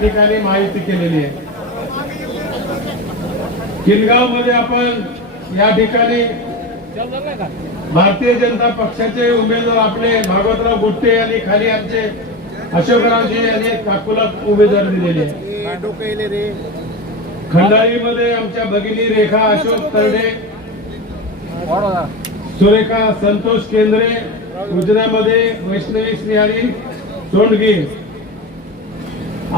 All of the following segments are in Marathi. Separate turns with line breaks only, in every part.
ठिकाणी माहिती केलेली आहे. किनगावमध्ये आपण या ठिकाणी भारतीय जनता पक्षाचे उमेदवार आपले भागवतराव गुट्टे यांनी खाली आमचे अशोकरावजी यांनी काकूला उमेदवार दिलेले आहे. खंडाळीमध्ये आमच्या भगिनी रेखा अशोक तरडे सुरेखा संतोष केंद्रे उजन्यामध्ये वैष्णवी स्नेहारी सोंडगी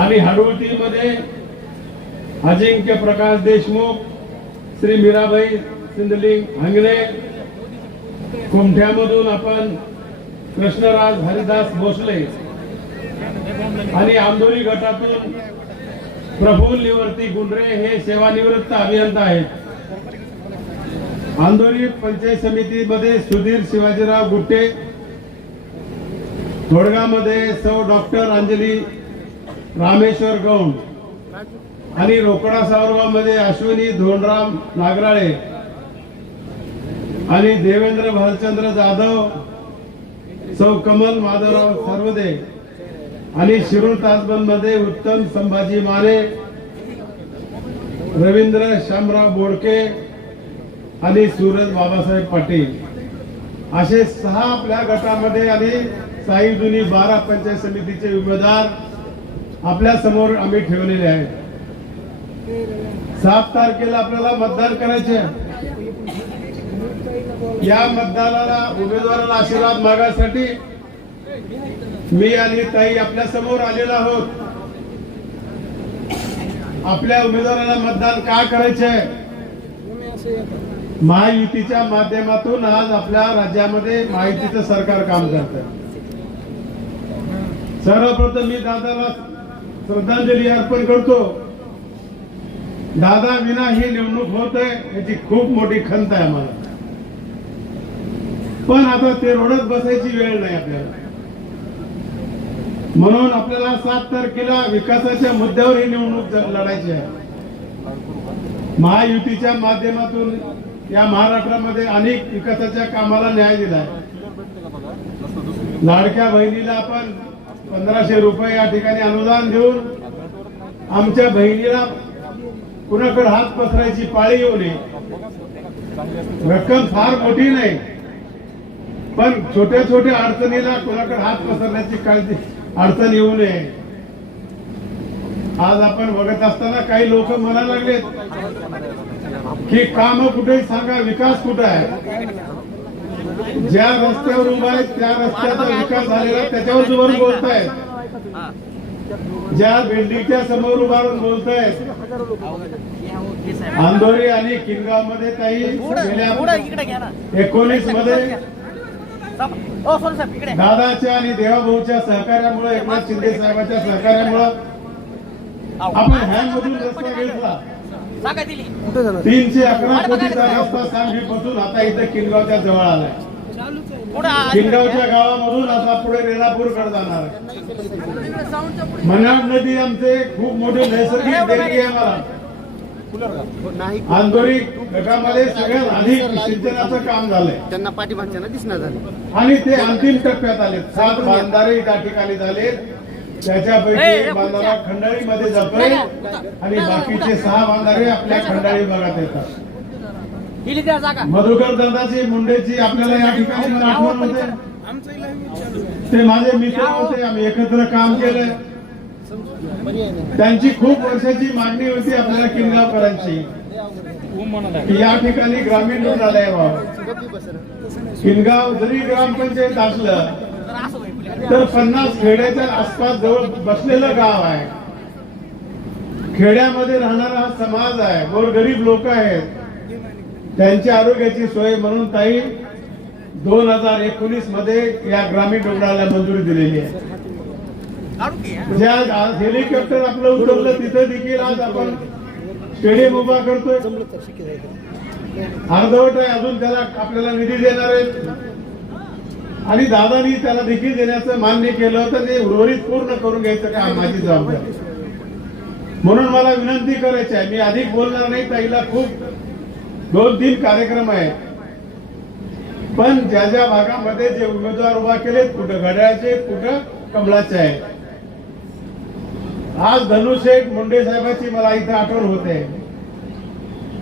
आणि हाडोळतीमध्ये अजिंक्य प्रकाश देशमुख श्री मीराबाई सिंदलिंग हंगले कुमठ्यामधून आपण कृष्णराज हरिदास भोसले आणि आंदोली गटातून प्रफुल निवर्ती गुंडरे हे सेवानिवृत्त अभियंता आहेत. आंदोरी पंचायत समितीमध्ये सुधीर शिवाजीराव गुट्टे. थोडगामध्ये सौ डॉक्टर अंजली रामेश्वर गौंड आणि रोकडा सावरगावमध्ये अश्विनी धोंडराम नागराळे आणि देवेंद्र भालचंद्र जाधव सौ कमल माधवराव सर्वदे आणि शिरूर तासबंदमध्ये उत्तम संभाजी माने रवींद्र श्यामराव बोडके आणि सूरज बाबासाहेब पाटील. असे सहा आपल्या गटामध्ये आणि साई जुनी बारा पंचायत समितीचे उमेदवार आपल्यासमोर आम्ही ठेवलेले आहेत. सात तारखेला आपल्याला मतदान करायचे या मतदानाला उमेदवाराला आशीर्वाद मागायसाठी मी आणि ताई आपल्यासमोर आलेलो आहोत. आपल्या उमेदवाराला मतदान का करायचे महायुतीच्या माध्यमातून आज आपल्या राज्यामध्ये महायुतीचं सरकार काम करत सर्वप्रथम मी दादाला श्रद्धांजली अर्पण करतो. दादा विना ही निवडणूक होत आहे याची खूप मोठी खंत आहे आम्हाला. पण आता ते रोडत बसायची वेळ नाही आपल्याला. म्हणून आपल्याला सात तारखेला विकासाच्या मुद्द्यावर ही निवडणूक लढायची आहे. महायुतीच्या माध्यमातून या महाराष्ट्रामध्ये अनेक विकासाच्या कामाला न्याय दिलाय. लाडक्या बहिणीला आपण पंधराशे रुपये या ठिकाणी अनुदान देऊन आमच्या बहिणीला कुणाकडे हात पसरायची पाळी येऊ नये. रक्कम फार मोठी नाही. पण छोट्या छोट्या अडचणीला कुणाकडे हात पसरण्याची काळजी अडचण येऊ नये. आज आपण बघत असताना काही लोक म्हणायला लागलेत की काम कुठे सांगा विकास कुठे आहे? ज्या रस्त्यावर उभा आहे त्या रस्त्याचा विकास झालेला त्याच्यावर जोर बोलतायत. ज्या बिल्डिंगच्या समोर उभारून बोलतायत. आंदोरी आणि किनगावमध्ये काही
एकोणीसमध्ये
दादाच्या आणि देवाभाऊच्या सहकार्यामुळे एकनाथ शिंदे साहेबांच्या सहकार्यामुळे आपण हॅममधून रस्ता घेतला. तीनशे अकरा कोटीचा रस्ता सांगलीपासून आता इथं किनगावच्या जवळ आलाय. किनगावच्या गावामधून असा पुढे रेणापूरकडे जाणार. आहे. मनाड नदी आमचे खूप मोठे नैसर्गिक देणगी आहे मला. आंदोरी गटामध्ये सगळ्यात अधिक सिंचनाचं काम झालंय.
त्यांना पाठीमागच्यांना दिसणार झालं.
आणि ते अंतिम टप्प्यात आले. सात बांधारे त्या ठिकाणी झाले. त्याच्यापैकी एक बांधारा खंडाळीमध्ये जातोय आणि बाकीचे सहा बांधारे आपल्या खंडाळी भागात येतात.
दिली त्या जागा.
मधुकर दादाची मुंडेची आपल्याला या ठिकाणी मला आठवण होते ते माझे मित्र होते आम्ही एकत्र काम केलं त्यांची खूप वर्षाची मागणी होती आपल्याला किनगावकरांची की या ठिकाणी ग्रामीण रुग्णालय व्हावं. किनगाव जरी ग्रामपंचायत असलं. तर पन्नास खेड्याच्या आसपास जवळ बसलेलं गाव आहे. खेड्यामध्ये राहणारा हा समाज आहे. गोरगरीब लोक आहेत. त्यांच्या आरोग्याची सोय म्हणून ताई दोन हजार एकोणीसमध्ये या ग्रामीण रुग्णालयाला मंजुरी दिलेली आहे.
म्हणजे
ज्या हेलिकॉप्टर आपलं उतरलं तिथं देखील आज आपण स्टेडियम उभा करतोय. अर्धवट आहे अजून त्याला आपल्याला निधी देणार आहेत. आणि दादानी त्याला देखील देण्याचं मान्य केलं तर ते उर्वरित पूर्ण करून घ्यायचं काय माझी जबाबदारी. म्हणून मला विनंती करायची आहे. मी अधिक बोलणार नाही ताईला खूप दोन तीन कार्यक्रम आहेत. पण ज्या ज्या भागामध्ये जे उमेदवार उभा केलेत कुठं घड्याळचे कुठं कमलाचे आहेत. आज धनुषेठ मुंडे साहेबांची मला इथं आठवण होते.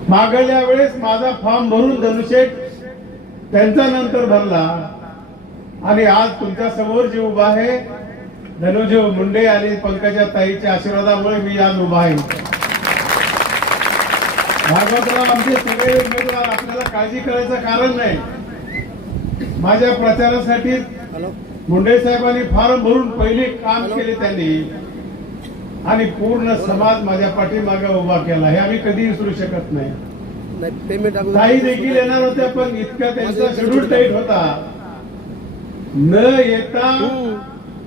मागल्या वेळेस माझा फॉर्म भरून धनुशेठ त्यांचा नंतर भरला. आणि आज तुमच्यासमोर जे उभा आहे धनुजीव मुंडे आणि पंकजा ताईच्या आशीर्वादामुळे मी आज उभा आहे. भागवतराव आमचे सगळे उमेदवार आपल्याला काळजी करायचं कारण नाही. माझ्या प्रचारासाठी मुंडे साहेबांनी फॉर्म भरून पहिले काम केले त्यांनी आणि पूर्ण समाज माझ्या पाठीमागे उभा केला. हे आम्ही कधी विसरू शकत नाही. ताई देखील येणार होत्या पण इतका त्यांचा शेड्यूल टाईट होता. न येता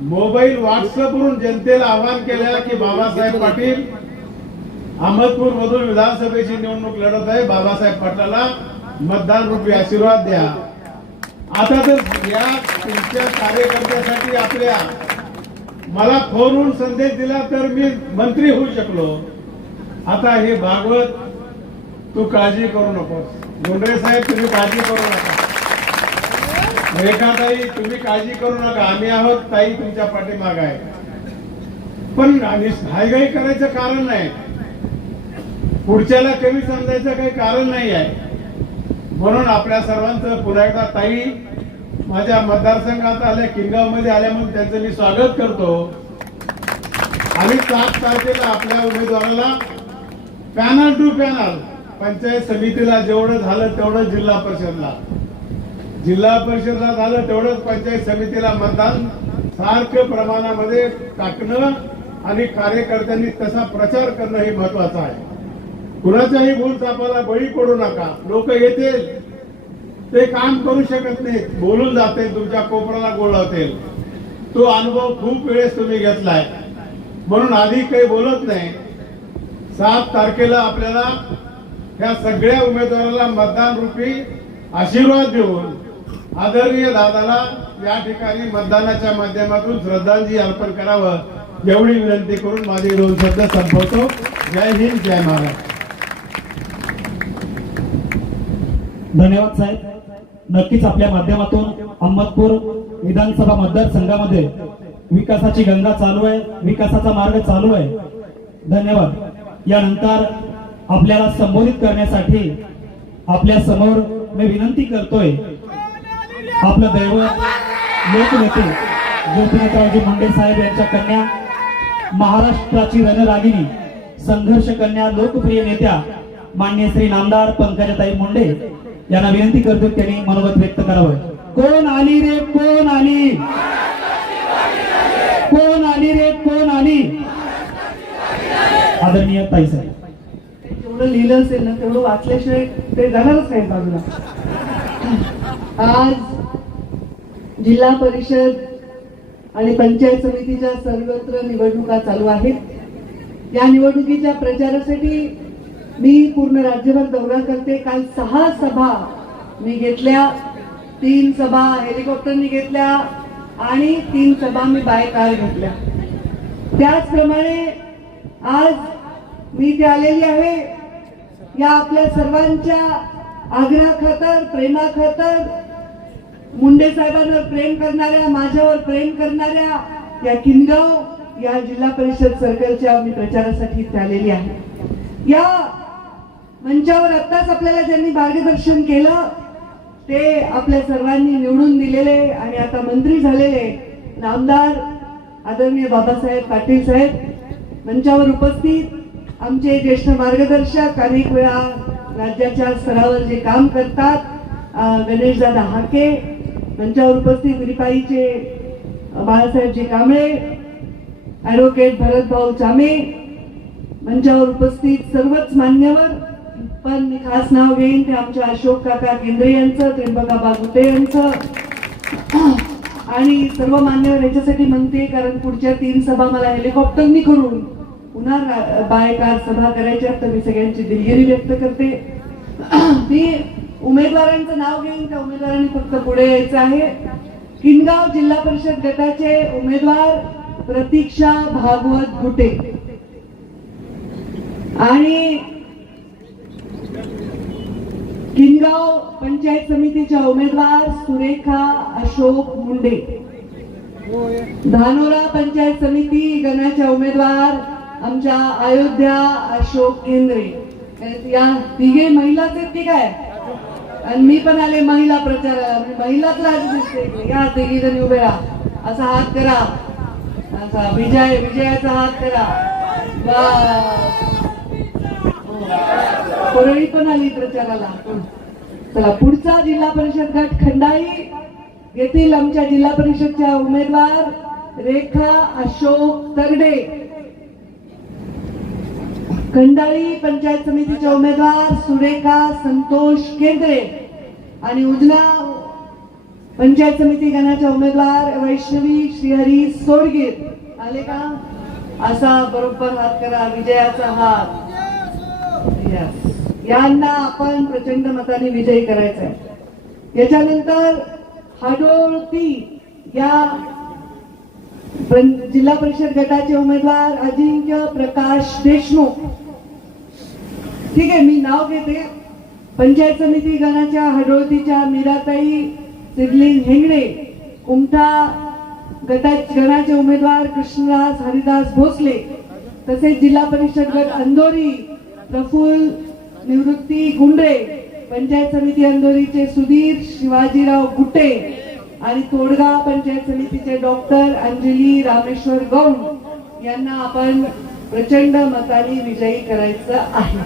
मोबाईल व्हॉट्सअप वरून जनतेला आवाहन केलं की बाबासाहेब पाटील अहमदपूर मधून विधानसभेची निवडणूक लढत आहे. बाबासाहेब पाटलाला मतदान रूपी आशीर्वाद द्या. आता तर या तुमच्या कार्यकर्त्यासाठी आपल्या मला फोनवरून संदेश दिला तर मी मंत्री होऊ शकलो. आता हे भागवत तू काळजी करू नकोस. गोंडरे साहेब तुम्ही काळजी करू नका. रेखाताई तुम्ही काळजी करू नका. आम्ही आहोत ताई तुमच्या पाठीमाग आहे. पण आणि घाईघाई करायचं कारण नाही. पुढच्याला कमी समजायचं काही कारण नाही आहे. म्हणून आपल्या सर्वांचं पुन्हा एकदा ताई माझ्या मतदारसंघात आल्या किनगावमध्ये आल्या म्हणून त्यांचं मी स्वागत करतो. आणि सात तारखेला आपल्या उमेदवाराला पॅनल टू पॅनल पंचायत समितीला जेवढं झालं तेवढं जिल्हा परिषदला. जिल्हा परिषदला झालं तेवढंच पंचायत समितीला मतदान सारखं प्रमाणामध्ये टाकणं आणि कार्यकर्त्यांनी तसा प्रचार करणं हे महत्वाचं आहे. कुणाच्याही भूलचापाला बळी पडू नका. लोक येतील. ते काम करू शकत नाहीत. बोलून जाते तुमच्या कोपराला गोळवतील. तो अनुभव खूप वेळेस तुम्ही घेतलाय. म्हणून आधी काही बोलत नाही. सात तारखेला आपल्याला या सगळ्या उमेदवाराला मतदान रूपी आशीर्वाद देऊन आदरणीय दादाला या ठिकाणी मतदानाच्या माध्यमातून श्रद्धांजली अर्पण करावं एवढी विनंती करून माझे दोन शब्द संपवतो. जय हिंद जय महाराष्ट्र.
धन्यवाद साहेब. नक्कीच आपल्या माध्यमातून अहमदपूर विधानसभा मतदारसंघामध्ये विकासाची गंगा चालू आहे विकासाचा मार्ग चालू आहे. धन्यवाद. यानंतर आपल्याला संबोधित करण्यासाठी आपल्यासमोर मी विनंती करतोय आपलं दैवत लोकनेते गोपीनाथरावजी मुंडे साहेब यांच्या कन्या महाराष्ट्राची रणरागिणी संघर्ष कन्या लोकप्रिय नेत्या मान्य श्री नामदार पंकजताई मुंडे यांना विनंती करतो त्यांनी मनोगत व्यक्त करावं. कोण आली रे कोण आली? कोण आली रे कोण आली? आदरणीय ताई साहेब.
जेवढं लिहिलं असेल ना तेवढं वाचल्याशिवाय ते जाणारच नाही बाजूला. आज जिल्हा परिषद आणि पंचायत समितीच्या सर्वत्र निवडणुका चालू आहेत. या निवडणुकीच्या प्रचारासाठी मी पूर्ण राज्यभर दौरा करते. काल सहा सभा मी घेतल्या. तीन सभा हेलिकॉप्टरनी घेतल्या आणि तीन सभा मी बाय कार घेतल्या. त्याचप्रमाणे आज मी इथे आलेली आहे या आपल्या सर्वांच्या आग्रहाखातर प्रेमाखातर मुंडे साहेबांवर प्रेम करणाऱ्या माझ्यावर प्रेम करणाऱ्या या किनगाव या जिल्हा परिषद सर्कलच्या मी प्रचारासाठी इथे आलेली आहे. या मंचावर आत्ताच आपल्याला ज्यांनी मार्गदर्शन केलं ते आपल्या सर्वांनी निवडून दिलेले आणि आता मंत्री झालेले नामदार आदरणीय बाबासाहेब पाटील साहेब. मंचावर उपस्थित आमचे ज्येष्ठ मार्गदर्शक अनेक वेळा राज्याच्या स्तरावर जे काम करतात गणेशदादा हाके मंचावर उपस्थित रिपाईचे बाळासाहेबजी कांबळे ॲडव्होकेट भरतभाऊ चामे मंचावर उपस्थित सर्वच मान्यवर पण मी खास नाव घेईन ते आमच्या अशोक काका केंद्रे यांचं त्र्यंबकाबा गुटे यांचं. आणि सर्व मान्यवर याच्यासाठी म्हणते कारण पुढच्या तीन सभा मला हेलिकॉप्टरनी करून पुन्हा रा- बाय कार सभा करायच्या तर मी सगळ्यांची दिलगिरी व्यक्त करते. मी उमेदवारांचं नाव घेईन त्या उमेदवारांनी फक्त पुढे यायचं आहे. किनगाव जिल्हा परिषद गटाचे उमेदवार प्रतीक्षा भागवत गुटे. आणि किनगाव पंचायत समितीच्या उमेदवार सुरेखा अशोक मुंडे. धानोरा पंचायत समिती गणाच्या उमेदवार आमच्या अयोध्या अशोक केंद्रे. या तिघे महिलाच आहेत की काय? आणि मी पण आले महिला प्रचार महिलाच राज दिसते. या तिघी जणी उभे राहा. असा हात करा. असा विजय विजयाचा हात करा. बा परळी पण आली प्रचाराला. चला पुढचा जिल्हा परिषद गट खंडाई येथील आमच्या जिल्हा परिषदच्या उमेदवार रेखा अशोक तरडे. खंडाळी पंचायत समितीच्या उमेदवार सुरेखा संतोष केंद्रे. आणि उजना पंचायत समिती गणाच्या उमेदवार वैष्णवी श्रीहरी सोडगीर. आले का? असा बरोबर हात करा विजयाचा हात. Yes. यांना आपण प्रचंड मताने विजयी करायचा आहे याच्यानंतर हाडोळती या जिल्हा परिषद गटाचे उमेदवार अजिंक्य प्रकाश देशमुख. ठीक आहे मी नाव घेते. पंचायत समिती गणाच्या हडोळतीच्या मीराताई सिद्धलिंग हेंगडे कुमठा गटा गणाचे उमेदवार कृष्णदास हरिदास भोसले तसेच जिल्हा परिषद गट अंदोरी प्रफुल्ल निवृत्ती गुंडे पंचायत समिती अंदोरीचे सुधीर शिवाजीराव गुट्टे आणि तोडगाव पंचायत समितीचे डॉक्टर अंजली रामेश्वर गौंड यांना आपण प्रचंड मताने विजयी करायचं आहे.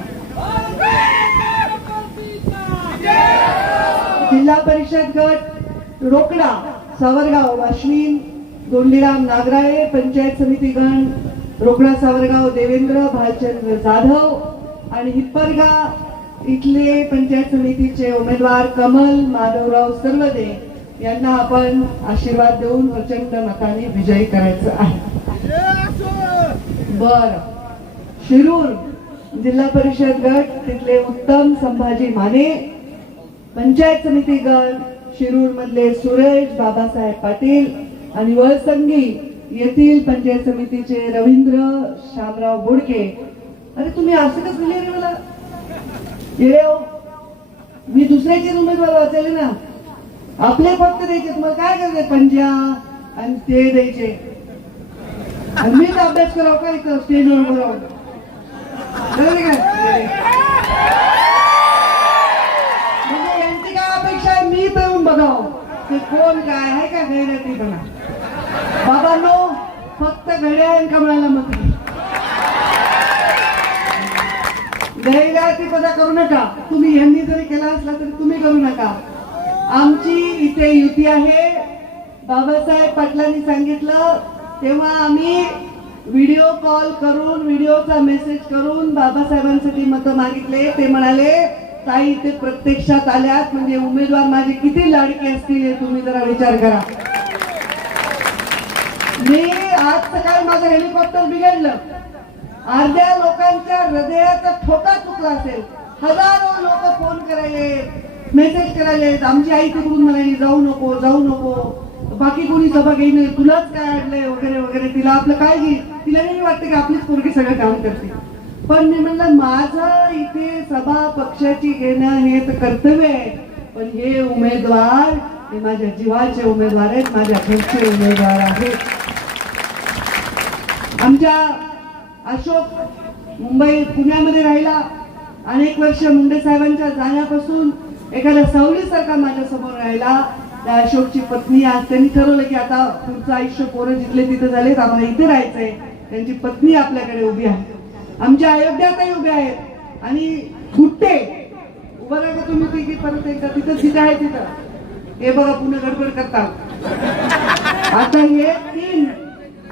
जिल्हा परिषद गट रोकडा सावरगाव अश्विन गोंडीराम नागराळे पंचायत समिती गण रोकडा सावरगाव देवेंद्र भालचंद्र जाधव आणि हिप्परगा इथले पंचायत समितीचे उमेदवार कमल माधवराव सर्वदे यांना आपण आशीर्वाद देऊन प्रचंड मताने विजयी करायचं आहे. बर. शिरूर जिल्हा परिषद गट तिथले उत्तम संभाजी माने पंचायत समिती गट शिरूर मधले सुरेश बाबासाहेब पाटील आणि वळसंगी येथील पंचायत समितीचे रवींद्र शामराव बोडके अरे तुम्ही असं कसं दिले रे मला? येडे हो. मी दुसऱ्याचे उमेदवार वाचले ना. आपले फक्त द्यायचे तुम्हाला काय करायचे पंजा आणि ते द्यायचे. आणि मीच अभ्यास करावं का इथं? स्टेजवर उभं काय म्हणजे यांची काय अपेक्षा आहे? मी तर येऊन बघावं. ते कोण काय आहे का? गैरतीपणा बाबा नो फक्त घड्याळ आणि कमळाला मत नाही. गैरतीपणा करू नका. तुम्ही ह्यांनी जरी केला असला तरी तुम्ही करू नका. आमची इथे युती आहे. बाबासाहेब पाटलांनी सांगितलं तेव्हा आम्ही व्हिडिओ कॉल करून व्हिडिओचा मेसेज करून बाबासाहेबांसाठी मतं मागितले. ते म्हणाले ताई ते प्रत्यक्षात आल्यात. म्हणजे उमेदवार माझे किती लाडके असतील हे तुम्ही जरा विचार करा. मी आज सकाळी माझं हेलिकॉप्टर बिघडलं. अर्ध्या लोकांच्या हृदयाचा ठोका चुकला असेल. हजारो लोक फोन करायले मेसेज करायले आमची आई तिकडून म्हणाली जाऊ नको जाऊ नको. बाकी कोणी सभा घेईन तुलाच काय अडलंय? वगैरे वगैरे. तिला आपलं काळजी तिला नाही वाटतं की आपलीच पोरगी सगळं काम करते. पण मी म्हणलं माझं इथे सभा पक्षाची घेणं हे तर कर्तव्य आहे. पण हे उमेदवार हे माझ्या जीवाचे उमेदवार आहेत माझ्या घरचे उमेदवार आहेत. आमच्या अशोक मुंबई पुण्यामध्ये राहिला. अनेक वर्ष मुंडे साहेबांच्या जाण्यापासून एखाद्या सावलीसारखा माझ्यासमोर राहिला. त्या अशोकची पत्नी आज त्यांनी ठरवलं की आता पुढचं आयुष्य पोरं जिथले तिथे झालेत आम्हाला इथे राहायचंय. त्यांची पत्नी आपल्याकडे उभी आहे. आमच्या अयोध्यातही उभ्या आहेत. आणि गुट्टे उभं राहा तुम्ही तिघी परत एकदा? तिथं जिथे आहे तिथं. हे बघा पुन्हा गडबड करतात आता हे तीन.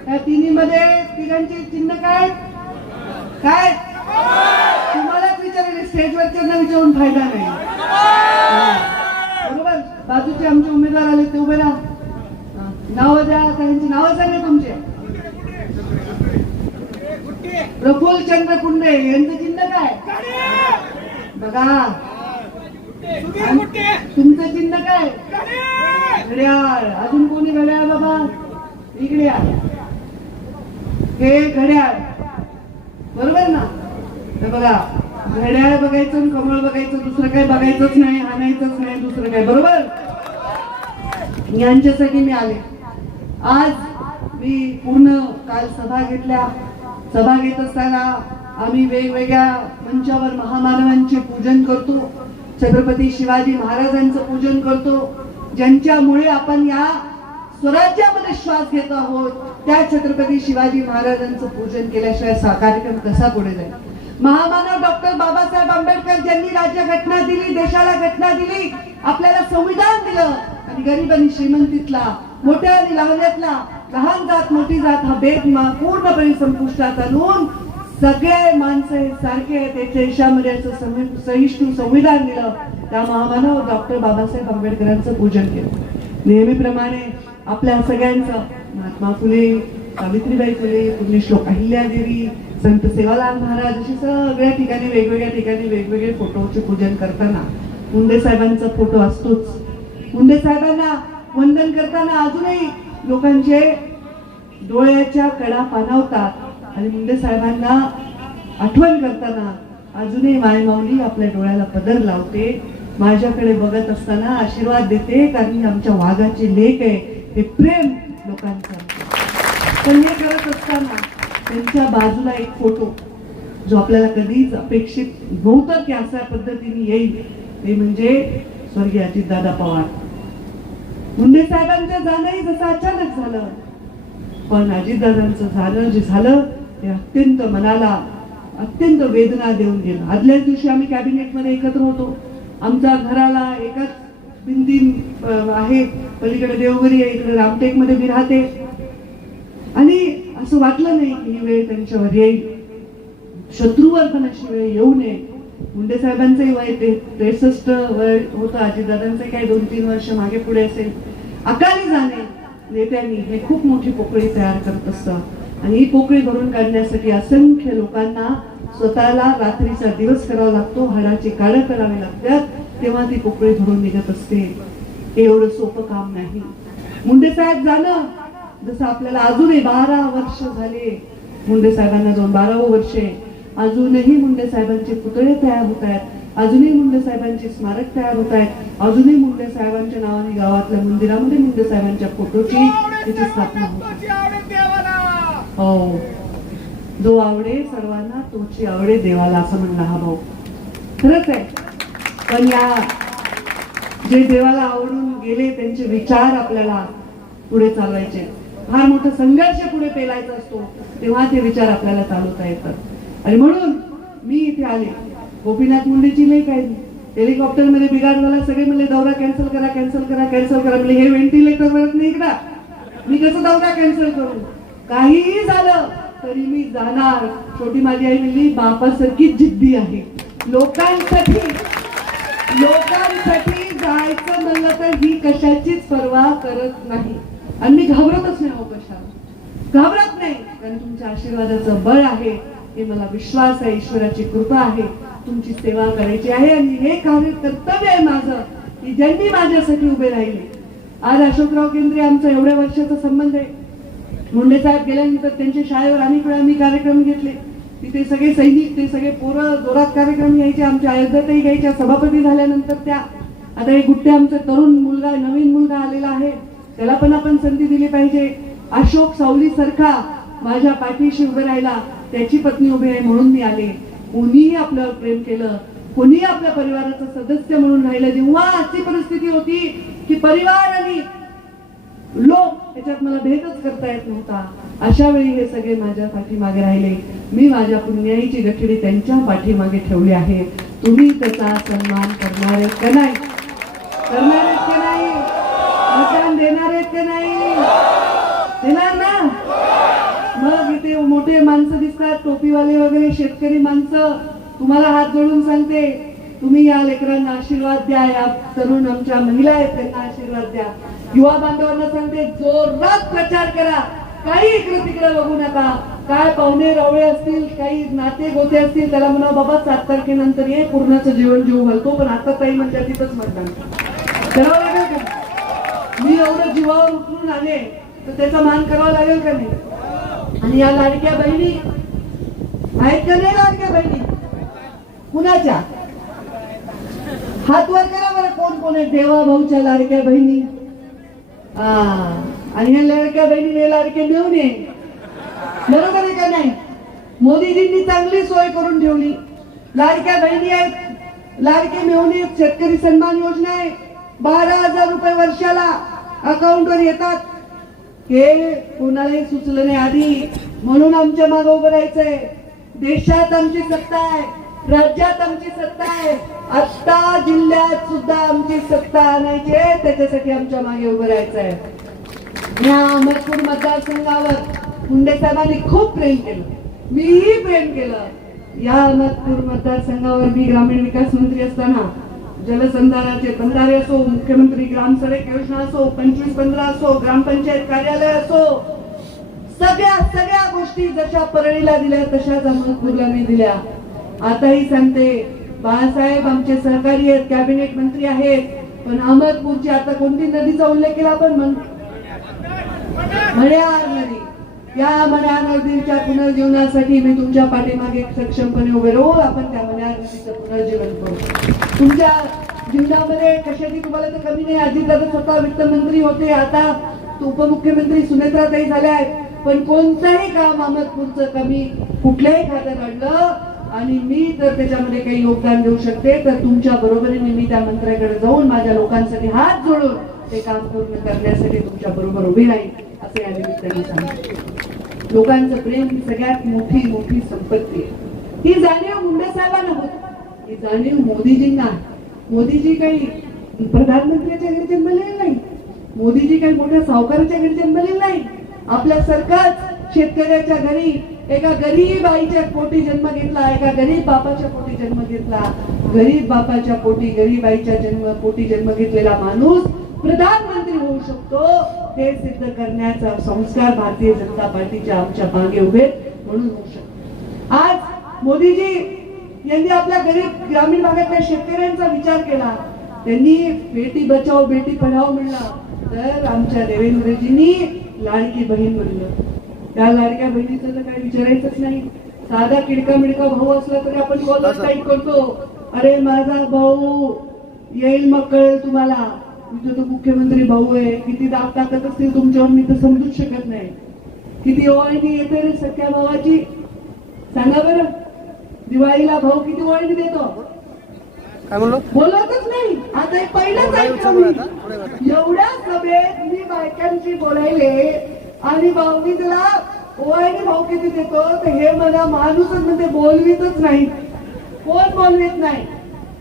त्या तिन्ही मध्ये तिघांचे चिन्ह काय आहेत? काय? तुम्हालाच विचारले स्टेजवरच्यांना विचारून फायदा नाही. बरोबर? बाजूचे आमचे उमेदवार आले ते उभे राहा. नावं द्या त्यांची नावं सांगा तुमचे. प्रफुल्ल चंद्र कुंडे यांचं चिन्ह काय? बघा. तुमचं चिन्ह काय? घड्याळ. अजून कोणी घड्याळ बाबा इकडे. हे घड्याळ. बरोबर ना? तर बघा घड्याळ बघायचं आणि कमळ बघायचं दुसरं काही बघायचंच नाही आणायचंच नाही दुसरं काय बरोबर? यांच्यासाठी मी आले. आज मी पूर्ण काल सभा घेतल्या. सभा घेत असताना आम्ही वेगवेगळ्या मंचावर महामानवांचे पूजन करतो. छत्रपती शिवाजी महाराजांचं पूजन करतो. ज्यांच्यामुळे आपण या स्वराज्यामध्ये श्वास घेत आहोत. त्या छत्रपती शिवाजी महाराजांचं पूजन केल्याशिवाय कार्यक्रम कसा पुढे जाईल? महामानव डॉक्टर बाबासाहेब आंबेडकर ज्यांनी राज्य घटना दिली देशाला घटना दिली आपल्याला संविधान दिलं आणि गरीब आणि श्रीमंतीतला मोठ्या आणि लहान्यातला लहान जात मोठी जात हा भेद पूर्णपणे संपुष्टात आणून सगळे माणसं हे सारखे आहेत याच्या देशामध्ये असं सहिष्णू संविधान दिलं. त्या महामानव डॉक्टर बाबासाहेब आंबेडकरांचं पूजन केलं. नेहमीप्रमाणे आपल्या सगळ्यांचं महात्मा फुले सावित्रीबाई फुले पुण्यश्लोक अहिल्यादेवी संत सेवालाल महाराज असे सगळ्या ठिकाणी वेगवेगळ्या ठिकाणी वेगवेगळे फोटोचे पूजन करताना मुंडे साहेबांचा फोटो असतोच. मुंडे साहेबांना वंदन करताना अजूनही लोकांचे डोळ्याच्या कडा पाणावतात आणि मुंडे साहेबांना आठवण करताना अजूनही मायमाऊली आपल्या डोळ्याला पदर लावते. माझ्याकडे बघत असताना आशीर्वाद देते कारण आमच्या वाघाची लेख आहे. हे प्रेम लोकांचा. पण हे करत असताना त्यांच्या बाजूला एक फोटो जो आपल्याला कधीच अपेक्षित नव्हता की अशा पद्धतीने येईल ते म्हणजे स्वर्गीय अजितदादा पवार. मुंडे साहेबांचं जाणंही जसं अचानक झालं पण अजितदादांचं झालं जे झालं ते अत्यंत मनाला अत्यंत वेदना देऊन गेलं. आदल्याच दिवशी आम्ही कॅबिनेटमध्ये एकत्र होतो. आमच्या घराला एकाच भिंती आहे. पलीकडे देवघरी आहे इकडे रामटेकमध्ये मी राहते. आणि असं वाटलं नाही की ही वेळ त्यांच्यावर येईल. शत्रूवर पण अशी वेळ येऊ नये. मुंडे साहेबांचंही वय ते त्रेसष्ट वय होतं. अजितदादांचं काही दोन तीन वर्ष मागे पुढे असेल. अकाली जाणे नेत्यांनी हे खूप मोठी पोकळी तयार करत असतं. आणि ही पोकळी भरून काढण्यासाठी असंख्य लोकांना स्वतःला रात्रीचा दिवस करावा लागतो. हाडाची काळं करावी लागतात. तेव्हा ती पोकळी भरून निघत असते. हे एवढं सोपं काम नाही. मुंडे साहेब जाणं जसं आपल्याला अजूनही बारा वर्ष झाले. मुंडे साहेबांना जाऊन बारावं वर्ष अजूनही मुंडे साहेबांचे पुतळे तयार होत आहेत. अजूनही मुंडे साहेबांचे स्मारक तयार होत आहेत. अजूनही मुंडे साहेबांच्या नावाने गावातल्या मंदिरामध्ये मुंडे साहेबांच्या फोटोची त्याची स्थापना होते हो. जो आवडे सर्वांना तोची आवडे देवाला असं म्हणला हा भाऊ खरंच आहे. पण या जे देवाला आवडून गेले त्यांचे विचार आपल्याला पुढे चालवायचे. फार मोठा संघर्ष पुढे पेलायचा असतो तेव्हा ते विचार आपल्याला चालवता येतात. आणि म्हणून मी इथे आले. गोपीनाथ मुंडेची लेख आहे. हेलिकॉप्टरमध्ये बिघाड झाला सगळे म्हणले दौरा कॅन्सल करा कॅन्सल करा कॅन्सल करा. म्हणजे हे व्हेंटिलेटर वरत नाही इकडा. मी कसं दौरा कॅन्सल करू? काहीही झालं तरी मी जाणार. छोटी माझी आई म्हणली बापासारखी जिद्दी आहे. लोकांसाठी लोकांसाठी जायचं म्हणलं तर ही कशाचीच पर्वा करत नाही. आणि मी घाबरतच नाही हो कशाला. घाबरत नाही. कारण तुमच्या आशीर्वादाचं बळ आहे. हे मला विश्वास आहे. ईश्वराची कृपा आहे. तुमची सेवा करायची आहे. आणि हे कार्य कर्तव्य आहे माझं की ज्यांनी माझ्यासाठी उभे राहिले. आज अशोकराव केंद्रे आमचा एवढ्या वर्षाचा संबंध आहे. मुंडे साहेब गेल्यानंतर त्यांच्या शाळेवर अनेक वेळा मी कार्यक्रम घेतले. तिथे सगळे सैनिक ते सगळे पोरं जोरात कार्यक्रम घ्यायचे आमच्या अयोध्यातही घ्यायच्या सभापती झाल्यानंतर त्या आता हे गुट्टे आमचा तरुण मुलगा नवीन मुलगा आलेला आहे. त्याला पण आपण संधी दिली पाहिजे. अशोक सावली सारखा माझ्या पाठीशी उभे राहिला. त्याची पत्नी उभी आहे म्हणून मी आले. कोणीही आपल्यावर प्रेम केलं कोणीही आपल्या परिवाराचा सदस्य म्हणून राहिलं जेव्हा अशी परिस्थिती होती की परिवार आणि लोक याच्यात मला भेदच करता येत नव्हता. अशा वेळी हे सगळे माझ्या पाठीमागे राहिले. मी माझ्या पुण्याईची गठडी त्यांच्या पाठीमागे ठेवली आहे. तुम्ही त्याचा सन्मान करणार आहेत का नाही? करणार आहेत का नाही? मतदान देणार आहेत का नाही? देणार ना? मग इथे मोठे माणसं दिसतात टोपीवाले वगैरे शेतकरी माणसं. तुम्हाला हात जोडून सांगते. तुम्ही या लेकरांना आशीर्वाद द्या या तरुण आमच्या महिला आहेत त्यांना आशीर्वाद द्या. युवा बांधवांना सांगते जोरात प्रचार करा. काही इकडे तिकडे बघू नका. काय पाहुणे रवळे असतील काही नाते गोते असतील त्याला म्हणा बाबा सात तारखेनंतर ये पूर्णाचं जीवन जीव घालतो. पण आता ताई म्हणतात तिथंच म्हणतात. करावं लागेल का? मी एवढं जीवावर उठून आले तर त्याचा मान करावा लागेल का नाही? आणि या लाडक्या बहिणी आहेत का नाही लाडक्या बहिणी? कुणाच्या? हात वर करा बरं. कोण कोण आहे? देवा भाऊच्या लाडक्या बहिणी. हा आणि ह्या लाडक्या बहिणी हे लाडके मिळून ये. बरोबर आहे का नाही? मोदीजींनी चांगली सोय करून ठेवली. लाडक्या बहिणी आहेत. लाडके मिळून आहेत शेतकरी सन्मान योजना आहे. बारा हजार रुपये वर्षाला अकाउंटवर येतात. हे कोणालाही सुचलं नाही आधी. म्हणून आमच्या मागे उभं राहायचंय. देशात आमची सत्ता आहे. राज्यात आमची सत्ता आहे. आत्ता जिल्ह्यात सुद्धा आमची सत्ता आणायची आहे त्याच्यासाठी आमच्या मागे उभं राहायचंय या अहमदपूर मतदारसंघावर मुंडे साहेबांनी खूप प्रेम केलं. मीही प्रेम केलं. या अहमदपूर मतदारसंघावर मी ग्रामीण विकास मंत्री असताना जलसंधारणाचे बंधारे असो मुख्यमंत्री ग्राम सडक योजना असो पंचवीस पंधरा असो ग्रामपंचायत कार्यालय असो सगळ्या सगळ्या गोष्टी जशा परळीला दिल्या तशाच अहमदपूरला मी दिल्या. आताही सांगते बाळासाहेब आमचे सहकारी आहेत कॅबिनेट मंत्री आहेत पण अहमदपूरची आता कोणती नदीचा उल्लेख केला आपण? म्हण- मण्यार नदी. या मण्यार नदीच्या पुनर्जीवनासाठी मी तुमच्या पाठीमागे सक्षमपणे उभे राहू आपण त्या मण्यार नदीचं पुनर्जीवन करू. तुमच्या जीवनामध्ये कशाची तुम्हाला तर कमी नाही आधी दादा स्वतः वित्तमंत्री होते आता उपमुख्यमंत्री सुनेत्राताई झाल्या आहेत. पण कोणतंही काम अहमदपूरचं कमी कुठल्याही खात्यात आणलं आणि मी जर त्याच्यामध्ये काही योगदान देऊ शकते तर तुमच्या बरोबरीने मी त्या मंत्र्याकडे जाऊन माझ्या लोकांसाठी हात जोडून ते काम पूर्ण करण्यासाठी तुमच्या बरोबर उभी राहील असे या निमित्ताने सांगितले लोकांचं प्रेम ही सगळ्यात मोठी मोठी संपत्ती आहे. ही जाणीव मुंडे साहेबांना होती. ही जाणीव मोदीजींना मोदीजी काही प्रधानमंत्र्याच्या घरी जन्मलेले नाही. मोदीजी काही मोठ्या सावकाराच्या घरी जन्मलेले नाही. आपल्या सरकार शेतकऱ्याच्या घरी एका गरीब आईच्या पोटी जन्म घेतला एका गरीब बापाच्या पोटी जन्म घेतला. गरीब बापाच्या पोटी गरीब आईच्या जन्म पोटी जन्म घेतलेला माणूस प्रधानमंत्री होऊ शकतो. हे सिद्ध करण्याचा संस्कार भारतीय जनता पार्टीच्या आमच्या मागे उभे म्हणून होऊ शकतो. आज मोदीजी यांनी आपल्या गरीब ग्रामीण भागातल्या शेतकऱ्यांचा विचार केला. त्यांनी बेटी बचाव बेटी पढाओ म्हणला. तर आमच्या देवेंद्रजींनी लाडकी बहीण म्हणलं. त्या लाडक्या बहिणीचं तर काही विचारायचंच नाही. साधा किडका मिडका भाऊ असला तरी आपण कॉलच टाईप करतो. अरे माझा भाऊ येईल मग कळेल तुम्हाला. तुझं तो मुख्यमंत्री भाऊ आहे. किती दाब टाकत असतील तुमच्यावर मी तर समजूच शकत नाही. किती ओवाळणी येते रे सख्या भावाची. सांगा बरं. दिवाळीला भाऊ किती ओवाळणी देतो?
काय म्हणलो?
बोलतच नाही. आता पहिलंच ऐकलं मी. एवढ्या सभेत मी बायकांशी बोलायले. आणि भाऊ मी त्याला ओवाळणी भाऊ किती देतो? तर हे मला माणूसच म्हणते बोलवीतच नाही. कोण बोलवीत नाही?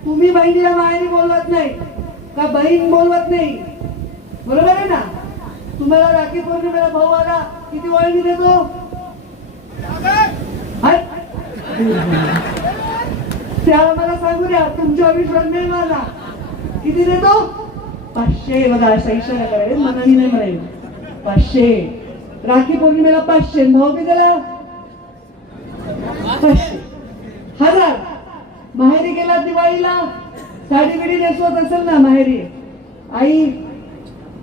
तुम्ही बहिणीला माहेरी बोलवत नाही. का बहीण बोलवत नाही? बरोबर आहे ना? तुम्हाला राखी पौर्णिमेला भाऊ आला किती ओळणी देतो? हाय? त्याला मला सांगू द्या तुमच्या विश्वास नाही मला किती देतो? पाचशे. बघा असा इशारा करायला मनाने नाही म्हणायला पाचशे. राखी पौर्णिमेला पाचशे भाऊ कितीला? पाचशे. हजार. माहेरी गेला दिवाळीला. साडी बिडी नेसवत असेल ना माहेरी? आई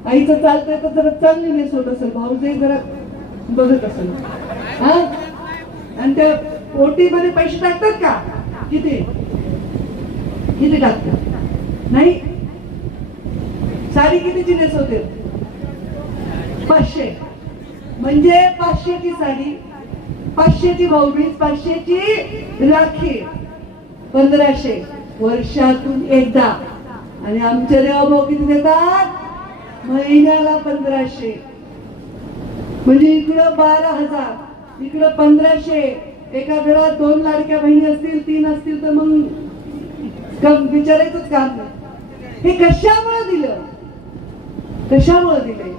आईचं चालतंय तर जरा चांगली नेसवत असेल. भाऊजही जरा बघत असेल. हा? आणि त्या पोटीमध्ये पैसे टाकतात का? किती? किती टाकतात? नाही? साडी कितीची नेसवते? पाचशे. म्हणजे पाचशेची साडी पाचशेची भाऊबीज पाचशेची राखी पंधराशे. वर्षातून एकदा. आणि आमच्या देवाभाऊ किती देतात? महिन्याला पंधराशे. म्हणजे इकडं बारा हजार इकडं पंधराशे. एका घरात दोन लाडक्या बहिणी असतील तीन असतील तर मग कम विचारायचंच काम नाही. हे कशामुळे दिलं? कशामुळे दिलंय?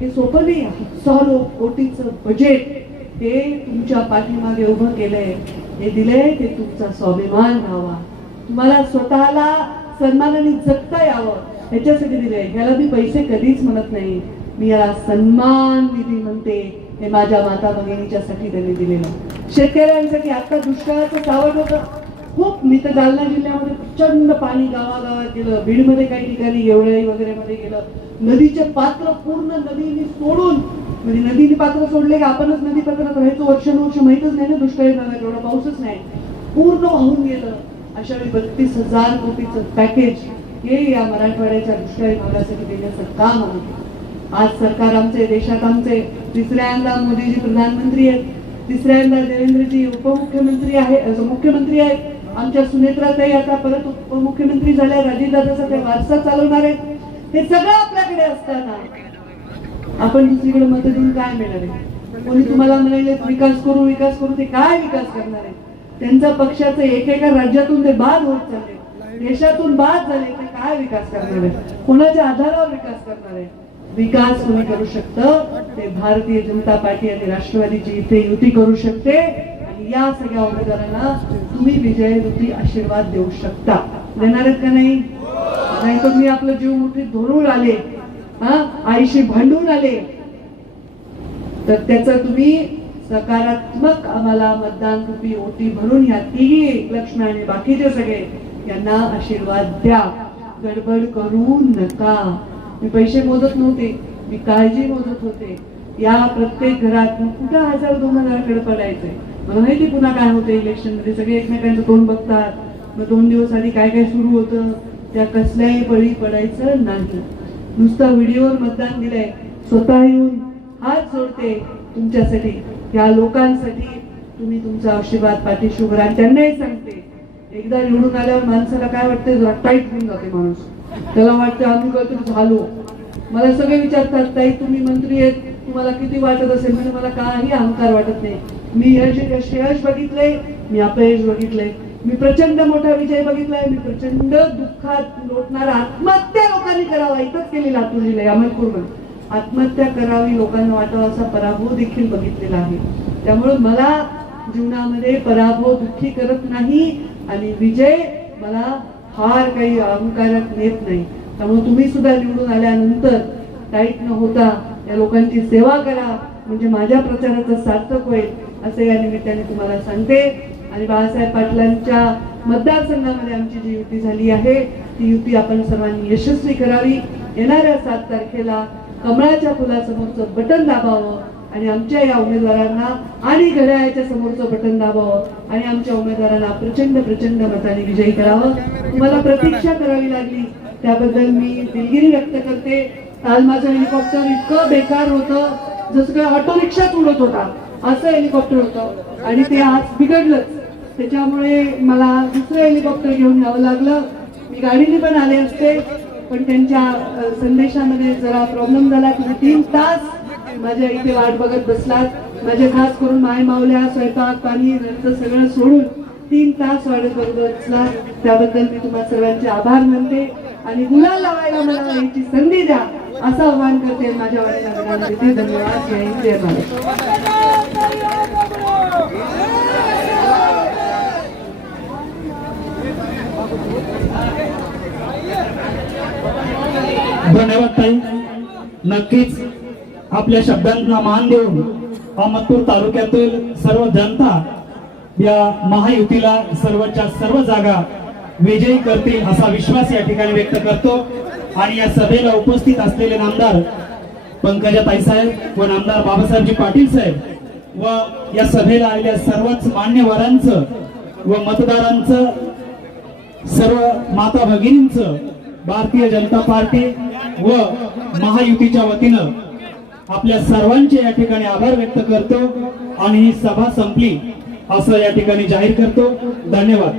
हे सोपं नाही हजारो कोटीचं बजेट हे तुमच्या पाठीमागे उभं केलंय. हे दिलंय ते तुमचा स्वाभिमान व्हावा तुम्हाला स्वतःला सन्मानाने जगता यावं. ह्याच्यासाठी दिलंय. ह्याला मी पैसे कधीच म्हणत नाही. मी याला सन्मान निधी म्हणते. हे माझ्या माता भगिनीच्यासाठी त्यांनी दिलेलं. शेतकऱ्यांसाठी आता दुष्काळाचं सावट होतं. खूप मी तर जालना जिल्ह्यामध्ये प्रचंड पाणी गावागावात गेलं. बीडमध्ये काही ठिकाणी गेवळाई वगैरे मध्ये गेलं. नदीचे पात्र पूर्ण नदीने सोडून म्हणजे नदीने पात्र सोडले की आपणच नदी पात्रात राहायचो. वर्षानुवर्ष माहितच नाही ना दुष्काळी भागात एवढा पाऊसच नाही. पूर्ण वाहून गेलं. अशा वेळी बत्तीस हजार कोटीचं पॅकेज हे या मराठवाड्याच्या दुष्काळी भागासाठी देण्याचं काम आहे. आज सरकार आमचे देशात आमचे तिसऱ्यांदा मोदीजी प्रधानमंत्री आहेत. तिसऱ्यांदा देवेंद्रजी उपमुख्यमंत्री आहे मुख्यमंत्री आहेत. आमच्या सुनेत्राताई आता परत उपमुख्यमंत्री झाल्या राजीवदादाचा ते वारसा चालवणार आहेत. हे सगळं आपल्याकडे असताना आपण दुसरीकडे मत देऊन काय मिळणार आहे? कोणी तुम्हाला म्हणाले विकास करू विकास करू ते काय विकास करणार आहे? त्यांचा पक्षाचं एकेका राज्यातून ते बाद होत चालले. देशातून बाद झाले ते काय विकास करणार आहे? कोणाच्या आधारावर विकास करणार आहे? विकास कोणी करू शकतं? ते भारतीय जनता पार्टी आणि राष्ट्रवादीची इथे युती करू शकते. या सगळ्या उमेदवारांना तुम्ही विजय युती आशीर्वाद देऊ शकता. देणार का नाही? नाही तर मी आपलं जीव मुठीत धरून आले हा आईशी भांडून आले. तर त्याचा तुम्ही सकारात्मक आम्हाला मतदान तुम्ही ओटी भरून या तिघी लक्ष्मी आणि बाकीचे सगळे यांना आशीर्वाद द्या. गडबड करू नका. मी पैसे मोजत नव्हते मी काळजी मोजत होते. या प्रत्येक घरात कुठं हजार दोन हजाराकडे पडायचे मला माहिती पुन्हा काय होते इलेक्शनमध्ये? सगळे एकमेकांचं तोंड बघतात. मग दोन दिवस आधी काय काय सुरू होतं? त्या कसल्याही बळी पडायचं नाही. नुसतं व्हिडिओवर मतदान दिलंय. स्वतः येऊन हात जोडते तुमच्यासाठी. या लोकांसाठी तुम्ही तुमचा आशीर्वाद पाठीशी उभं आणि त्यांनाही सांगते. एकदा निवडून आल्यावर माणसाला काय वाटतं टाईट होऊन जाते माणूस. त्याला वाटतं आम्ही काहीतरी झालो. मला सगळे विचारतात ताई तुम्ही मंत्री आहेत. तुम्हाला किती वाटत असेल? म्हणजे मला काही अहंकार वाटत नाही. मी यश यश यश मी अपयश बघितले मी प्रचंड मोठा विजय बघितलाय मी प्रचंड दुःखात लोटणारा आत्महत्या लोकांनी करावा. इथंच केली लातूर जिल्हा अमलपूरमध्ये आत्महत्या करावी लोकांना वाटावा असा पराभव देखील बघितलेला आहे. त्यामुळे मला जीवनामध्ये पराभव दुःखी करत नाही आणि विजय मला फार काही अहंकारात नेत नाही. त्यामुळे तुम्ही सुद्धा निवडून आल्यानंतर टाईट न होता या लोकांची सेवा करा. म्हणजे माझ्या प्रचाराचं सार्थक होईल. असं या निमित्ताने तुम्हाला सांगते. आणि बाळासाहेब पाटलांच्या मतदारसंघामध्ये आमची जी युती झाली आहे ती युती आपण सर्वांनी यशस्वी करावी. येणाऱ्या सात तारखेला कमळाच्या फुलासमोरचं बटन दाबावं आणि आमच्या या उमेदवारांना आणि घड्याळाच्या समोरचं बटन दाबावं आणि आमच्या उमेदवारांना प्रचंड प्रचंड मताने विजयी करावं. तुम्हाला प्रतीक्षा करावी लागली. त्याबद्दल मी दिलगिरी व्यक्त करते. काल माझं हेलिकॉप्टर इतकं बेकार होतं जसं काय ऑटो रिक्षात उडत होता. असं हेलिकॉप्टर होतं. आणि ते आज बिघडलंच. त्याच्यामुळे मला दुसरं हेलिकॉप्टर घेऊन यावं लागलं. मी गाडीने पण आले असते पण त्यांच्या संदेशामध्ये जरा प्रॉब्लेम झाला तुम्ही तीन तास माझ्या इथे वाट बघत बसलात. माझ्या खास करून माय मावल्या स्वयंपाक पाणी नंतर सगळं सोडून तीन तास वाढत बघत बसलात. त्याबद्दल मी तुम्हाला सर्वांचे आभार मानते. आणि गुलाल लावायला मला याची संधी द्या. असं आव्हान करते माझ्या वाटेला धन्यवाद. जय हिंद जय
धन्यवाद ताई. नक्कीच आपल्या शब्दांना मान देऊन अहमदपूर तालुक्यातील सर्व जनता या महायुतीला सर्वच्या सर्व जागा विजयी करतील असा विश्वास या ठिकाणी व्यक्त करतो. आणि या सभेला उपस्थित असलेले नामदार पंकजा ताईसाहेब व नामदार बाबासाहेबजी पाटील साहेब व या सभेला आलेल्या सर्वच मान्यवरांचं व मतदारांचं सर्व माता भगिनींचं भारतीय जनता पार्टी व महायुतीच्या वतीनं आपल्या सर्वांचे या ठिकाणी आभार व्यक्त करतो आणि ही सभा संपली. असं या ठिकाणी जाहीर करतो. धन्यवाद.